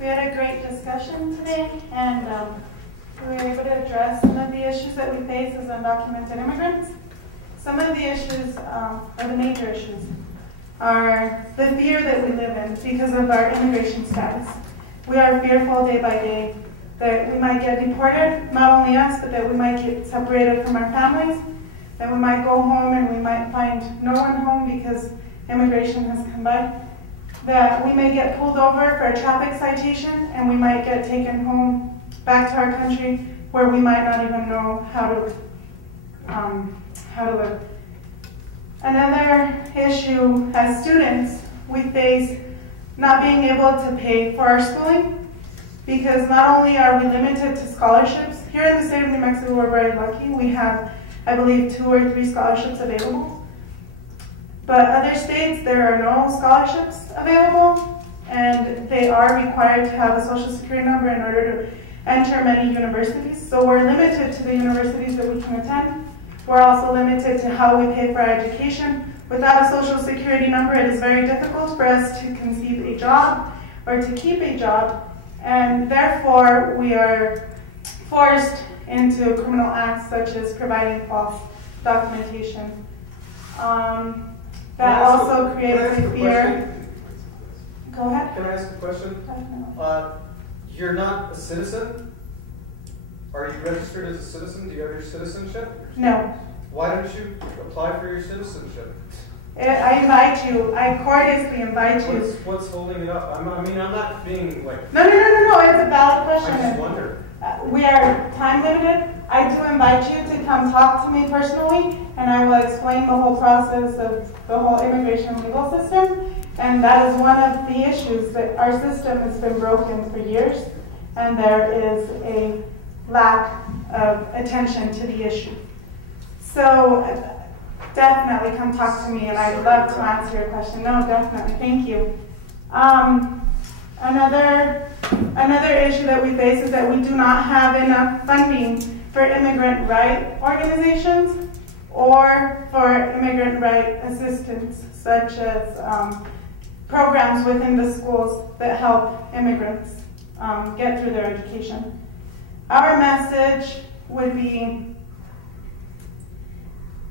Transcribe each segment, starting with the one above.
We had a great discussion today, and we were able to address some of the issues that we face as undocumented immigrants. Some of the issues, or the major issues, are the fear that we live in because of our immigration status. We are fearful day by day that we might get deported, not only us, but that we might get separated from our families, that we might go home and we might find no one home because immigration has come by, that we may get pulled over for a traffic citation and we might get taken home back to our country where we might not even know how to live. Another issue as students, we face not being able to pay for our schooling because not only are we limited to scholarships, here in the state of New Mexico we're very lucky. We have, I believe, 2 or 3 scholarships available. But other states, there are no scholarships available, and they are required to have a social security number in order to enter many universities. So we're limited to the universities that we can attend. We're also limited to how we pay for our education. Without a social security number, it is very difficult for us to conceive a job or to keep a job, and therefore we are forced into criminal acts such as providing false documentation. That also creates a fear. Go ahead. Can I ask a question? You're not a citizen? Are you registered as a citizen? Do you have your citizenship? No. Why don't you apply for your citizenship? I invite you. I courteously invite you. What's holding it up? I'm not being like... No. It's a valid question. I just wonder. We are time limited. I do invite you to come talk to me personally, and I will explain the whole process of the whole immigration legal system. And that is one of the issues, that our system has been broken for years, and there is a lack of attention to the issue. So definitely come talk to me, and I'd love to answer your question. No, definitely. Thank you. Another issue that we face is that we do not have enough funding for immigrant right organizations or for immigrant right assistance, such as programs within the schools that help immigrants get through their education. Our message would be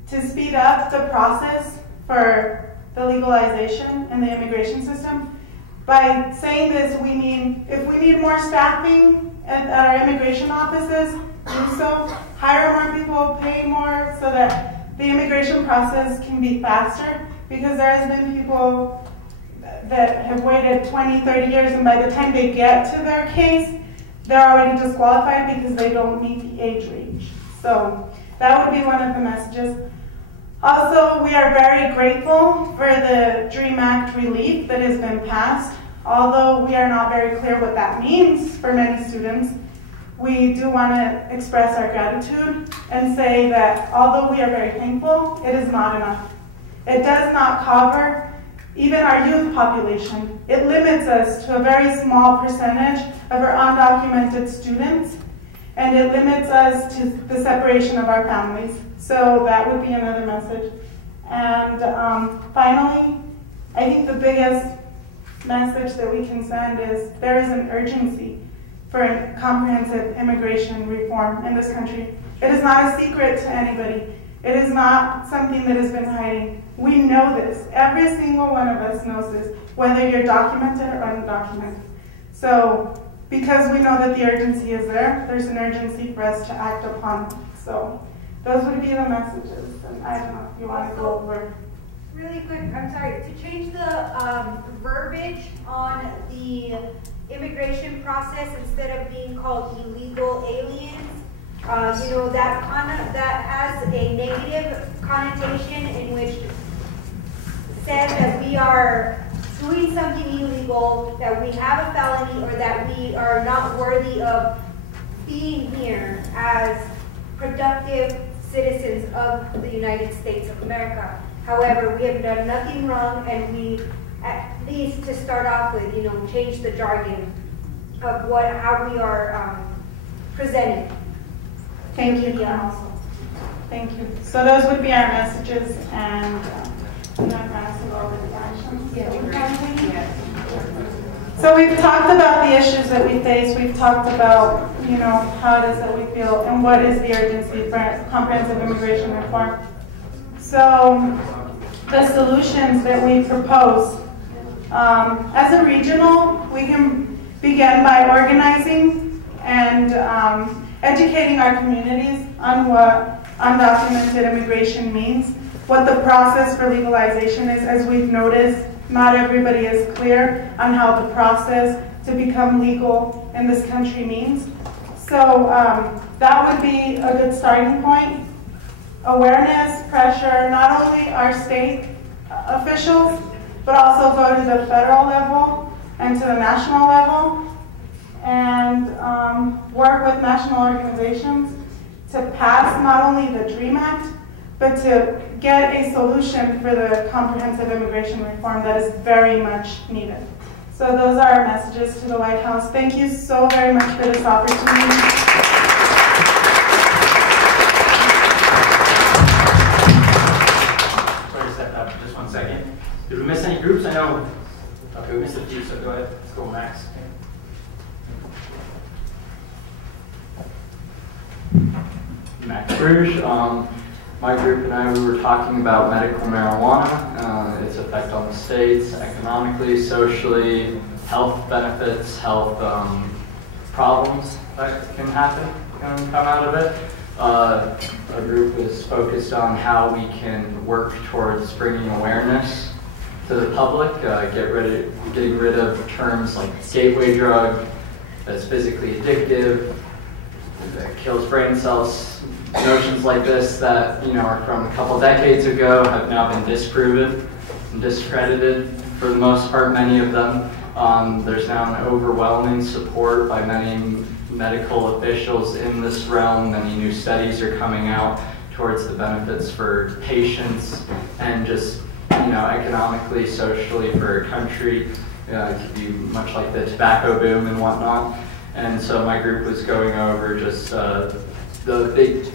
to speed up the process for the legalization in the immigration system. By saying this, we mean if we need more staffing at our immigration offices, do so. Hire more people, pay more, so that the immigration process can be faster, because there has been people that have waited 20, 30 years, and by the time they get to their case, they're already disqualified because they don't meet the age range. So that would be one of the messages. Also, we are very grateful for the DREAM Act relief that has been passed. Although we are not very clear what that means for many students, we do want to express our gratitude and say that although we are very thankful, it is not enough. It does not cover even our youth population. It limits us to a very small percentage of our undocumented students, and it limits us to the separation of our families. So that would be another message. And finally, I think the biggest message that we can send is there is an urgency for a comprehensive immigration reform in this country. It is not a secret to anybody. It is not something that has been hiding. We know this. Every single one of us knows this, whether you're documented or undocumented. So because we know that the urgency is there, there's an urgency for us to act upon it. So those would be the messages. And I don't know if you want to go over. Really quick, I'm sorry, to change the verbiage on the immigration process, instead of being called illegal aliens, you know, that has a negative connotation in which says that we are doing something illegal, that we have a felony, or that we are not worthy of being here as productive citizens of the United States of America. However, we have done nothing wrong, and we, at least to start off with, you know, change the jargon of how we are presented. Thank you. Thank you. So those would be our messages, and I'm not going to go over the actions. Yeah. So we've talked about the issues that we face. We've talked about, you know, how it is that we feel and what is the urgency for comprehensive immigration reform. So the solutions that we propose, as a regional, we can begin by organizing and educating our communities on what undocumented immigration means, what the process for legalization is. As we've noticed, not everybody is clear on how the process to become legal in this country means. So that would be a good starting point. Awareness, pressure, not only our state officials, but also go to the federal level and to the national level, and work with national organizations to pass not only the DREAM Act, but to get a solution for the comprehensive immigration reform that is very much needed. So those are our messages to the White House. Thank you so very much for this opportunity. Sorry to step up just 1 second. Did we miss any groups? I know. Okay, we missed a few, so go ahead. Let's go, Max. Max Bruges. My group and I, we were talking about medical marijuana, its effect on the states, economically, socially, health benefits, health problems that can happen and come out of it. Our group is focused on how we can work towards bringing awareness to the public, getting rid of terms like gateway drug, that's physically addictive, that kills brain cells. Notions like this that, you know, are from a couple decades ago have now been disproven and discredited for the most part, many of them. There's now an overwhelming support by many medical officials in this realm. Many new studies are coming out towards the benefits for patients and just, you know, economically, socially for a country. It could be much like the tobacco boom and whatnot. And so my group was going over just the big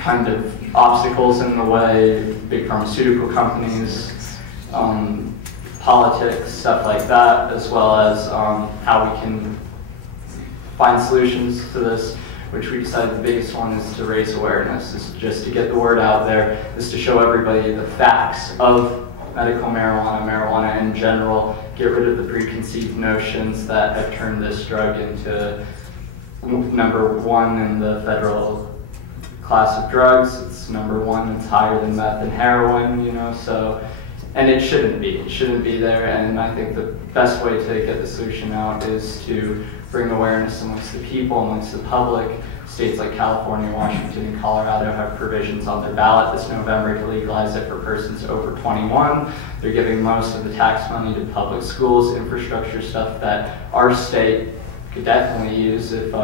kind of obstacles in the way, big pharmaceutical companies, politics, stuff like that, as well as how we can find solutions to this, which we decided the biggest one is to raise awareness, is just to get the word out there, is to show everybody the facts of medical marijuana, marijuana in general, get rid of the preconceived notions that have turned this drug into #1 in the federal class of drugs. It's #1, it's higher than meth and heroin, you know, so, and it shouldn't be there, and I think the best way to get the solution out is to bring awareness amongst the people, amongst the public. States like California, Washington, and Colorado have provisions on their ballot this November to legalize it for persons over 21. They're giving most of the tax money to public schools, infrastructure stuff that our state could definitely use if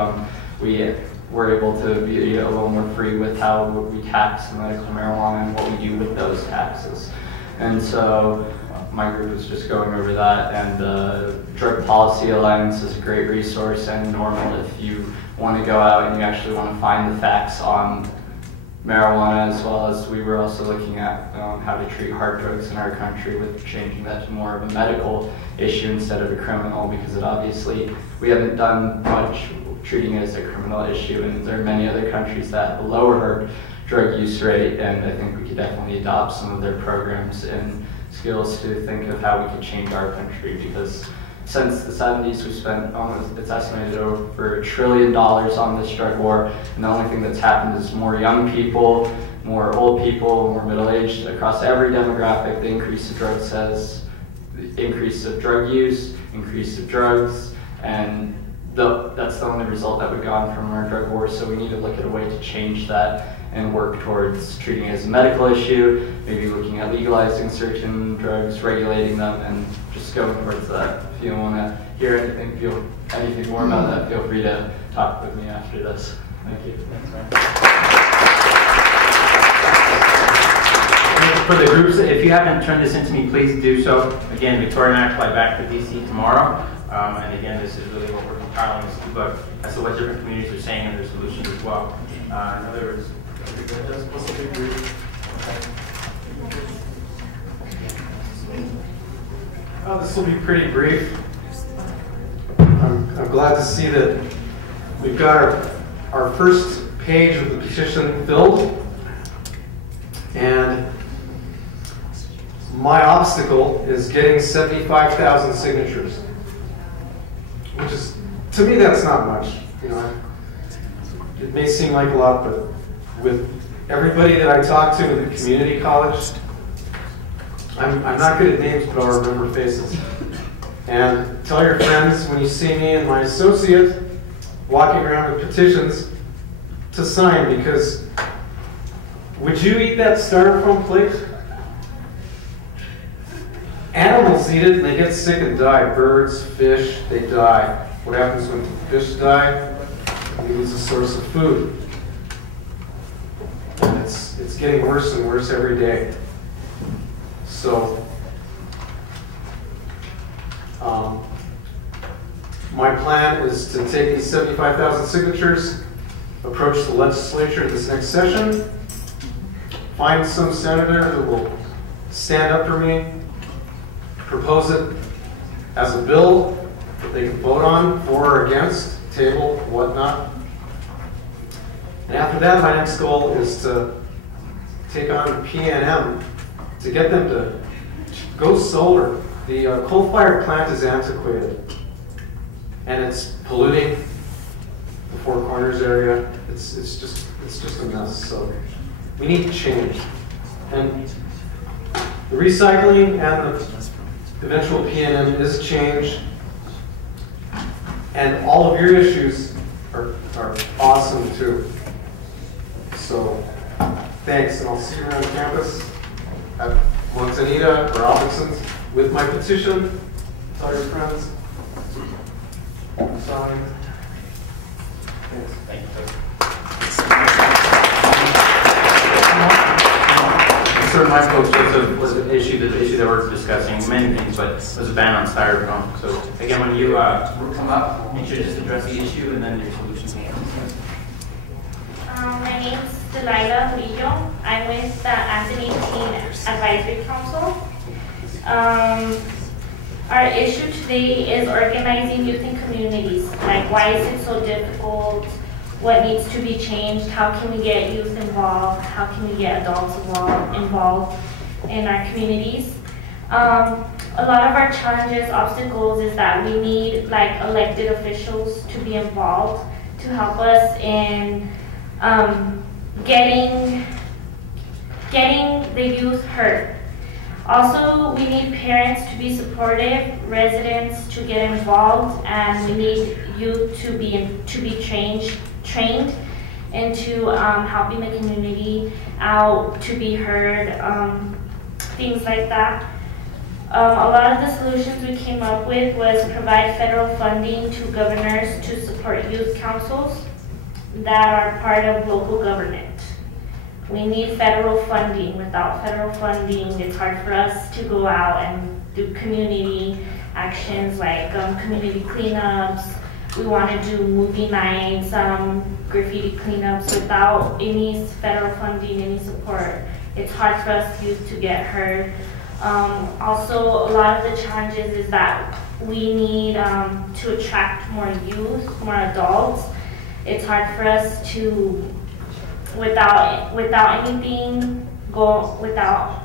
we were able to be a little more free with how we tax medical marijuana and what we do with those taxes. And so my group is just going over that, and Drug Policy Alliance is a great resource and normal if you want to go out and you actually want to find the facts on marijuana, as well as we were also looking at how to treat hard drugs in our country, with changing that to more of a medical issue instead of a criminal, because it obviously, we haven't done much treating it as a criminal issue, and there are many other countries that have a lower drug use rate, and I think we could definitely adopt some of their programs and skills to think of how we could change our country, because since the 70s we spent almost, it's estimated, over $1 trillion on this drug war, and the only thing that's happened is more young people, more old people, more middle-aged, across every demographic. The increase of drugs says the increase of drug use, increase of drugs, and that's the only result that we've gotten from our drug war, so we need to look at a way to change that and work towards treating it as a medical issue, maybe looking at legalizing certain drugs, regulating them, and just going towards that. If you want to hear anything more about that, feel free to talk with me after this. Thank you. For the groups, if you haven't turned this into me, please do so. Again, Victoria and I fly back to DC tomorrow. And again, this is really what we're compiling this to look as to what different communities are saying and their solutions as well. In other words, this will be pretty brief. glad to see that we've got our first page of the petition filled. And my obstacle is getting 75,000 signatures, which is, to me, that's not much. You know, it may seem like a lot, but with everybody that I talk to in the community college, I'm not good at names, but I'll remember faces. And tell your friends when you see me and my associate walking around with petitions to sign, because would you eat that styrofoam plate? Animals eat it and they get sick and die. Birds, fish, they die. What happens when fish die? We lose a source of food. And it's getting worse and worse every day. So, my plan is to take these 75,000 signatures, approach the legislature this next session, find some senator that will stand up for me, propose it as a bill that they can vote on, for or against, table, whatnot. And after that, my next goal is to take on PNM to get them to go solar. The coal-fired plant is antiquated, and it's polluting the Four Corners area. It's just a mess. So we need change, and the recycling and the eventual PNM is change. And all of your issues are awesome too. So thanks, and I'll see you around campus at Montanita or Albertsons with my petition. Tell your friends. Sign. Thanks. Thank you. Sir, my post was an issue that we're discussing, many things, but was a ban on styrofoam. So again, when you come up, make sure to just address the issue and then your solution. My name's Delilah Murillo. I'm with the Anthony Teen Advisory Council. Our issue today is organizing youth in communities. Like, why is it so difficult? What needs to be changed? How can we get youth involved? How can we get adults involved in our communities? A lot of our challenges, obstacles, is that we need like elected officials to be involved to help us in getting the youth heard. Also, we need parents to be supportive, residents to get involved, and we need youth to be trained into helping the community out, to be heard, things like that. A lot of the solutions we came up with was provide federal funding to governors to support youth councils that are part of local government. We need federal funding. Without federal funding, it's hard for us to go out and do community actions like community cleanups. We want to do movie nights, graffiti cleanups. Without any federal funding, any support, it's hard for us youth to get heard. Also, a lot of the challenges is that we need to attract more youth, more adults. It's hard for us to, without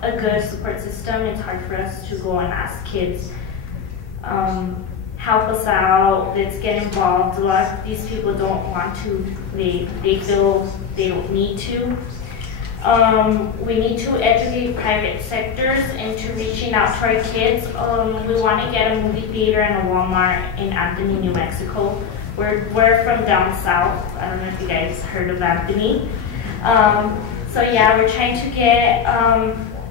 a good support system, it's hard for us to go and ask kids, help us out, let's get involved. A lot of these people don't want to, they feel they don't need to. We need to educate private sectors into reaching out to our kids. We want to get a movie theater and a Walmart in Anthony, New Mexico. We're from down south. I don't know if you guys heard of Anthony. So yeah, we're trying to get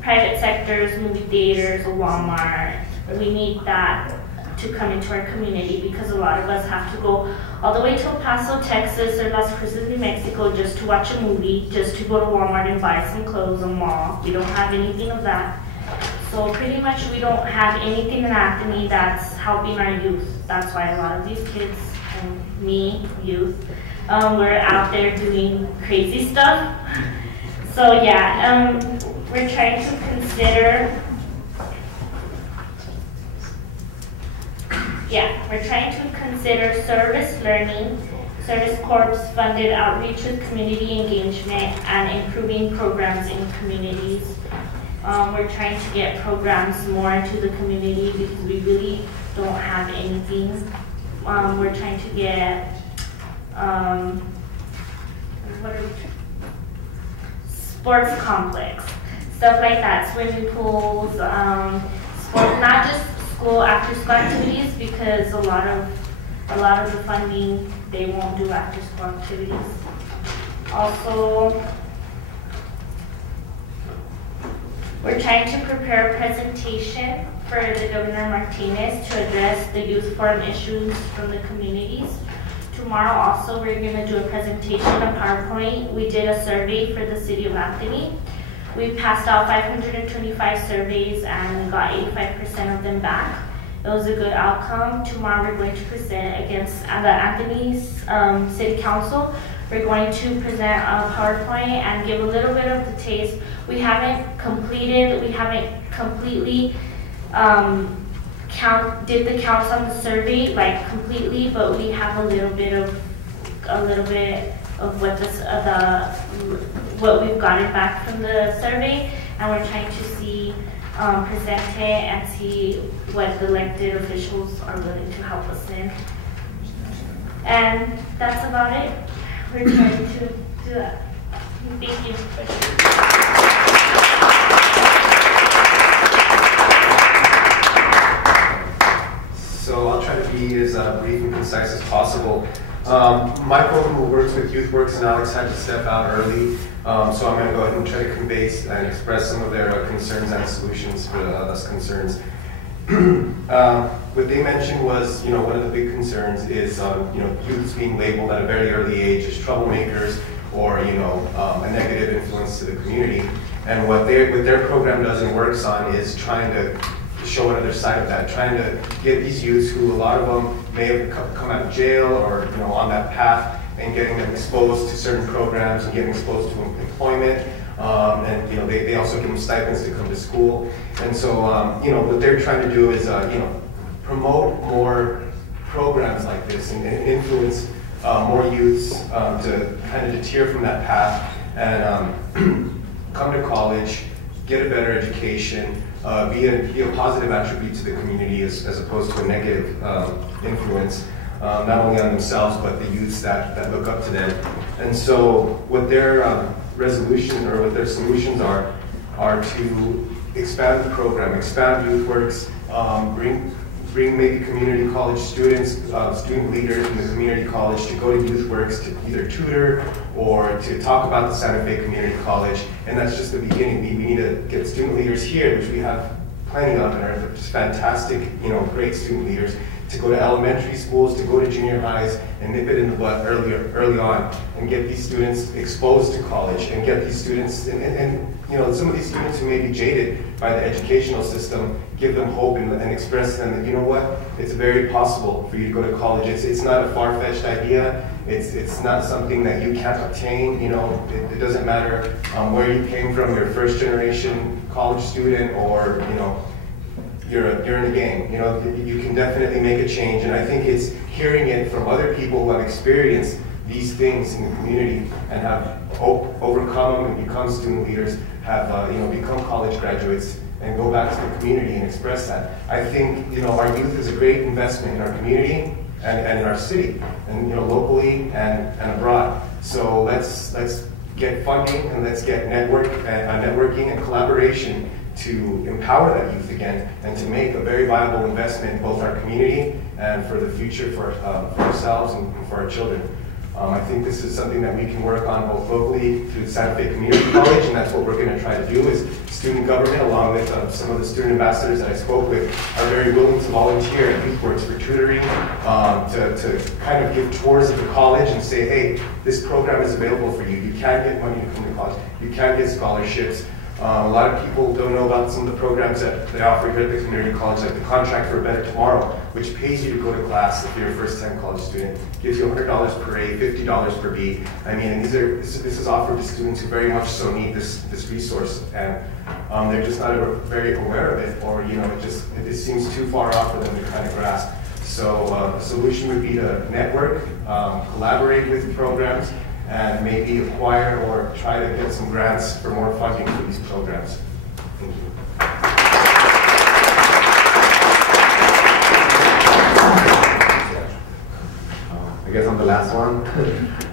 private sectors, movie theaters, a Walmart. We need that to come into our community because a lot of us have to go all the way to El Paso, Texas, or Las Cruces, New Mexico just to watch a movie, just to go to Walmart and buy some clothes, a mall. We don't have anything of that. So pretty much we don't have anything in Anthony that's helping our youth. That's why a lot of these kids, and me, youth, we're out there doing crazy stuff. So yeah, we're trying to consider we're trying to consider service learning, service corps funded outreach with community engagement, and improving programs in communities. We're trying to get programs more into the community because we really don't have anything. We're trying to get, sports complex, stuff like that, swimming pools, sports, not just school after school activities, because a lot of the funding they won't do after school activities. Also, we're trying to prepare a presentation for the Governor Martinez to address the youth forum issues from the communities. Tomorrow also we're going to do a presentation on PowerPoint. We did a survey for the city of Anthony. We passed out 525 surveys and got 85% of them back. It was a good outcome. Tomorrow we're going to present against the Anthony's City Council. We're going to present a PowerPoint and give a little bit of the taste. We haven't completely did the counts on the survey like completely, but we have a little bit of what we've gotten back from the survey, and we're trying to see present it and see what the elected officials are willing to help us in. And that's about it. We're trying to do that. Thank you. So I'll try to be as brief and concise as possible. Michael, who works with YouthWorks, and Alex had to step out early, so I'm going to go ahead and try to convey and express some of their concerns and solutions for those concerns. What they mentioned was, one of the big concerns is, youths being labeled at a very early age as troublemakers or, a negative influence to the community. And what their program does and works on is trying to show another side of that, trying to get these youths who a lot of them may have come out of jail or on that path, and getting them exposed to certain programs and getting exposed to employment. And they also give them stipends to come to school. And so what they're trying to do is promote more programs like this and influence more youths to kind of deter from that path and come to college, get a better education, be a positive attribute to the community as opposed to a negative influence, not only on themselves but the youths that look up to them. And so what their resolution or what their solutions are to expand the program, expand YouthWorks, bring maybe community college students, student leaders in the community college to go to YouthWorks to either tutor or to talk about the Santa Fe Community College. And that's just the beginning. We need to get student leaders here, which we have plenty of, and are just fantastic, great student leaders, to go to elementary schools, to go to junior highs, and nip it in the butt early on, and get these students exposed to college, and get these students, and some of these students who may be jaded by the educational system, give them hope and express to them that, what, it's very possible for you to go to college. It's not a far-fetched idea. It's not something that you can't obtain. It doesn't matter where you came from, you're a first-generation college student, or you're in the game. You can definitely make a change, and I think it's hearing it from other people who have experienced these things in the community and have overcome them and become student leaders, have become college graduates, and go back to the community and express that. I think our youth is a great investment in our community and in our city, and locally and abroad. So let's get funding, and let's get networking and collaboration to empower that youth again, and to make a very viable investment in both our community and for the future for ourselves and for our children. I think this is something that we can work on both locally through the Santa Fe Community College, and that's what we're going to try to do. Is student government, along with some of the student ambassadors that I spoke with, are very willing to volunteer at YouthWorks for tutoring, to kind of give tours of the college and say, hey, this program is available for you. You can get money to come to college. You can get scholarships. A lot of people don't know about some of the programs that they offer here at the community college, like the Contract for a Better Tomorrow, which pays you to go to class if you're a first-time college student, gives you $100 per A, $50 per B. I mean, this is offered to students who very much so need this resource, and they're just not very aware of it, or it just seems too far off for them to kind of grasp. So the solution would be to network, collaborate with programs, and maybe acquire or try to get some grants for more funding for these programs. Thank you. I guess I'm the last one.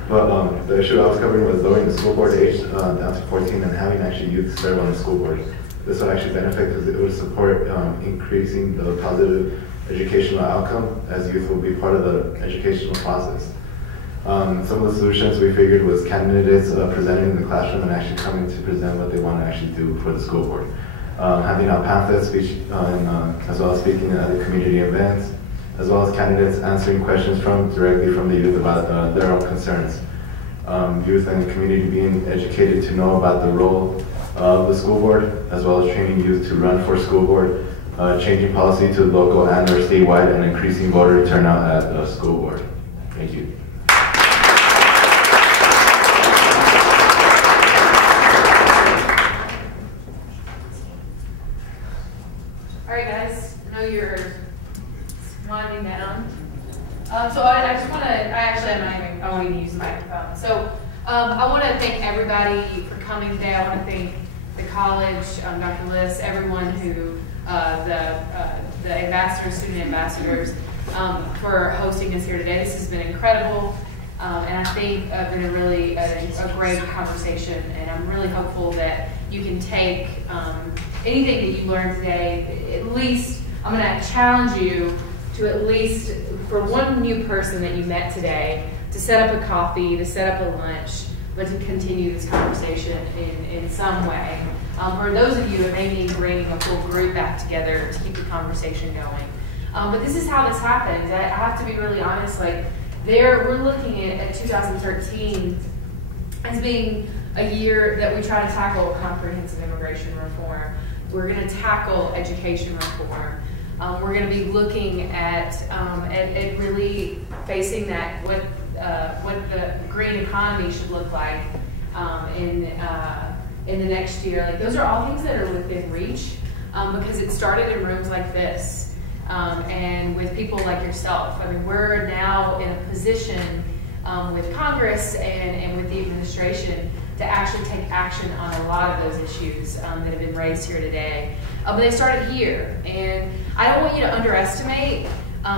But the issue I was covering was lowering the school board age down to 14 and having actually youth serve on the school board. This would actually benefit because it would support increasing the positive educational outcome, as youth will be part of the educational process. Some of the solutions we figured was candidates presenting in the classroom and actually coming to present what they want to actually do for the school board. Handing out pamphlets, as well as speaking at the community events, as well as candidates answering questions directly from the youth about their own concerns. Youth and the community being educated to know about the role of the school board, as well as training youth to run for school board, changing policy to local and or statewide, and increasing voter turnout at the school board. Thank you. All right, guys, I know you're winding down. So I just want to, I want to use the microphone. So I want to thank everybody for coming today. I want to thank the college, Dr. Liss, everyone who, the ambassadors, student ambassadors, for hosting us here today. This has been incredible. And I think been a really a great conversation, and I'm really hopeful that you can take anything that you learned today. At least, I'm going to challenge you to at least, for one new person that you met today, to set up a coffee, to set up a lunch, but to continue this conversation in some way. For those of you, it may mean bringing a full group back together to keep the conversation going. But this is how this happens. I have to be really honest, like, we're looking at 2013 as being a year that we try to tackle comprehensive immigration reform. We're going to tackle education reform. We're going to be looking at really facing that, what the green economy should look like in the next year. Like, those are all things that are within reach because it started in rooms like this. And with people like yourself. I mean, we're now in a position with Congress and with the administration to actually take action on a lot of those issues that have been raised here today. But they started here, and I don't want you to underestimate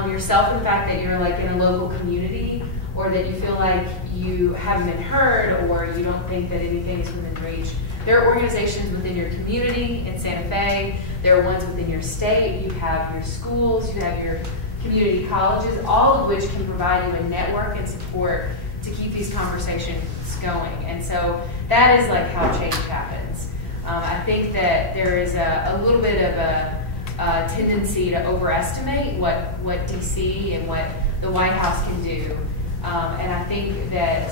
yourself and the fact that you're like in a local community, or that you feel like you haven't been heard, or you don't think that anything is within reach. There are organizations within your community in Santa Fe. There are ones within your state. You have your schools. You have your community colleges, all of which can provide you a network and support to keep these conversations going. And so that is like how change happens. I think that there is a little bit of a tendency to overestimate what DC and what the White House can do. And I think that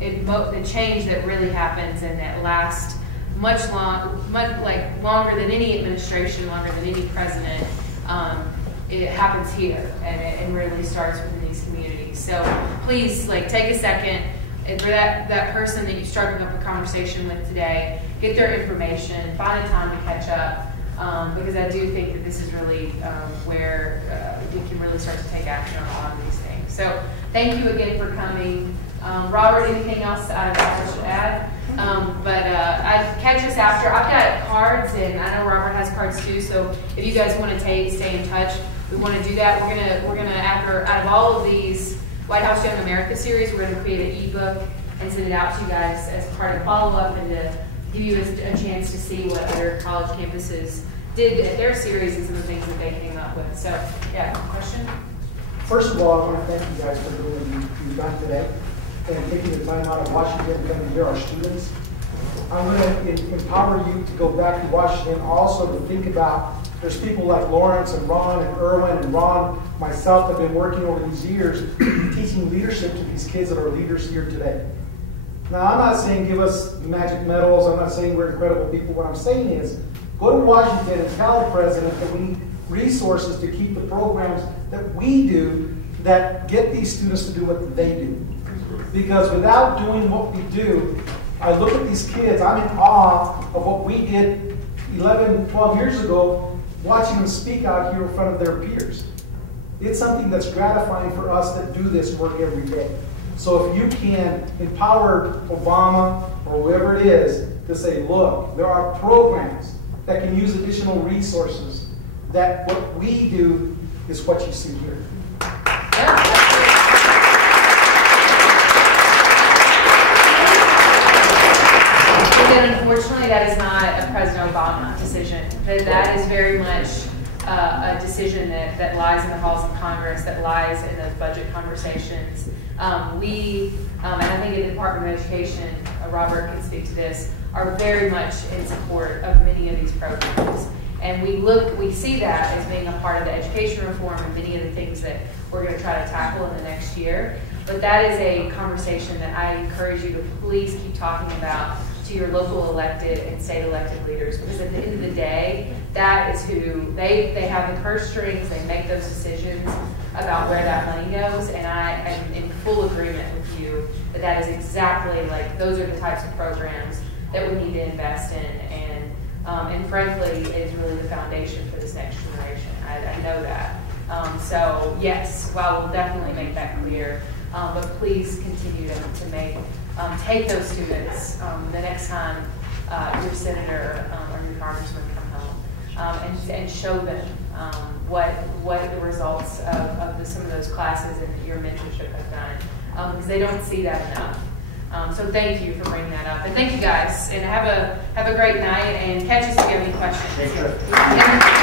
the change that really happens and that lasts much longer than any administration, longer than any president, it happens here, and it really starts within these communities. So please, like, take a second, and for that person that you started up a conversation with today, get their information, find a time to catch up, because I do think that this is really where we can really start to take action on a lot of these things. So thank you again for coming. Robert, anything else I should add? I'd catch us after. I've got cards, and I know Robert has cards too, so if you guys want to stay in touch, we want to do that. We're gonna out of all of these White House Young America series, we're gonna create an ebook and send it out to you guys as part of follow-up, and to give you a chance to see what other college campuses did at their series and some of the things that they came up with. So, yeah, question? First of all, I want to thank you guys for doing what you've done today and taking the time out of Washington to come and hear our students. I'm going to empower you to go back to Washington also to think about, there's people like Lawrence and Ron and Erwin and Ron, myself, have been working over these years teaching leadership to these kids that are leaders here today. Now, I'm not saying give us magic medals. I'm not saying we're incredible people. What I'm saying is go to Washington and tell the president that we need resources to keep the programs that we do that get these students to do what they do. Because without doing what we do, I look at these kids, I'm in awe of what we did 11, 12 years ago, watching them speak out here in front of their peers. It's something that's gratifying for us that do this work every day. So if you can empower Obama or whoever it is to say, look, there are programs that can use additional resources, that what we do is what you see here. Again, unfortunately, that is not a President Obama decision. That is very much a decision that lies in the halls of Congress, that lies in those budget conversations. And I think in the Department of Education, Robert can speak to this, are very much in support of many of these programs. And we see that as being a part of the education reform and many of the things that we're going to try to tackle in the next year. But that is a conversation that I encourage you to please keep talking about to your local elected and state elected leaders, because at the end of the day, that is who, they have the purse strings, they make those decisions about where that money goes, and I am in full agreement with you that that is exactly, like, those are the types of programs that we need to invest in, and frankly, it is really the foundation for this next generation. I know that. So yes, while we'll definitely make that clear, but please continue to make, take those students the next time your senator or your congressman come home, and show them what the results of some of those classes and your mentorship have done, because they don't see that enough. So thank you for bringing that up, and thank you guys, and have a great night, and catch us if you have any questions.